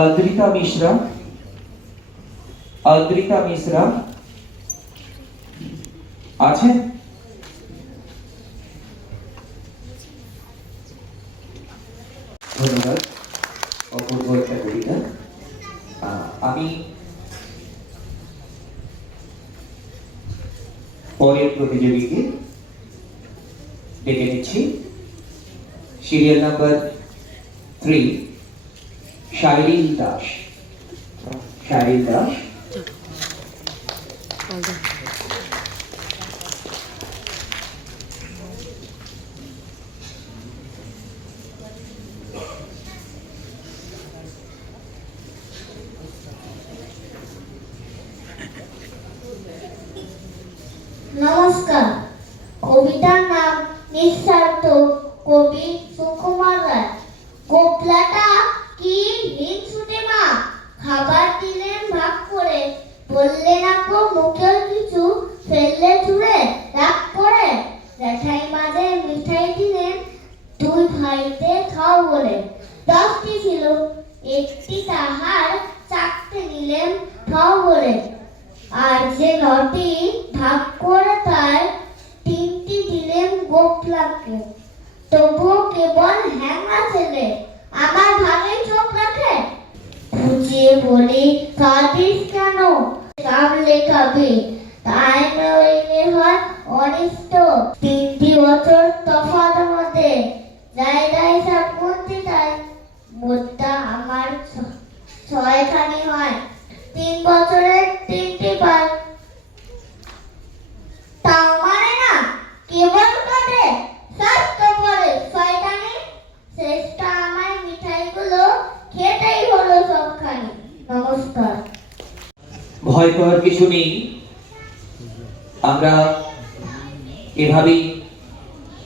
अद्रिता मिश्रा, अद्रिता मिश्रा আছেন? ধন্যবাদ। অপূর্ব একটা কবিতা। আমি পরের প্রতিযোগীকে ডেকে নিচ্ছি। Serial number 3, Shairin Das. শাইরিন দাস। নমস্কার। কবিতার নাম নিঃস্বার্থ, কবি সুকুমার রায়। গোপলাটা কি হিংসুটে মা, খাবার দিলেন ভাগ করে, বললেন আপু মুখেও কিছু ফেললে ছুঁড়ে, রাগ করে জ্যাঠাই মাঝে মিঠাই দিলেন, দুই ভাইতে খাও বলে। 10টি ছিল, একটি তাহার চাকতে নিলেন খাও বলে, আর যে 9টি ভাগ করে তার 3টি দিলেন গোপলাকে। তবুও কেবল হ্যাংলা ছেলে আমার ভাগে চোখ রাখে। বুঝিয়ে বলি কাঁদিস কেন, কামলে খাবি, তাই নইলে হয় অনিষ্ট। 3টি বছর তফাৎ মধ্যে জায়গায় সব মধ্যে তাই মোদ্দা আমার 6খানি হয়। 3 বছরের 3টি বার, তাও মানে না কেবল কাটে স্বাস্থ্য পরে শয়তানি। শেষটা আমার মিঠাইগুলো খেতেই হলো সবখানি। নমস্কার। ভয় পাওয়ার কিছু নেই, আমরা এভাবেই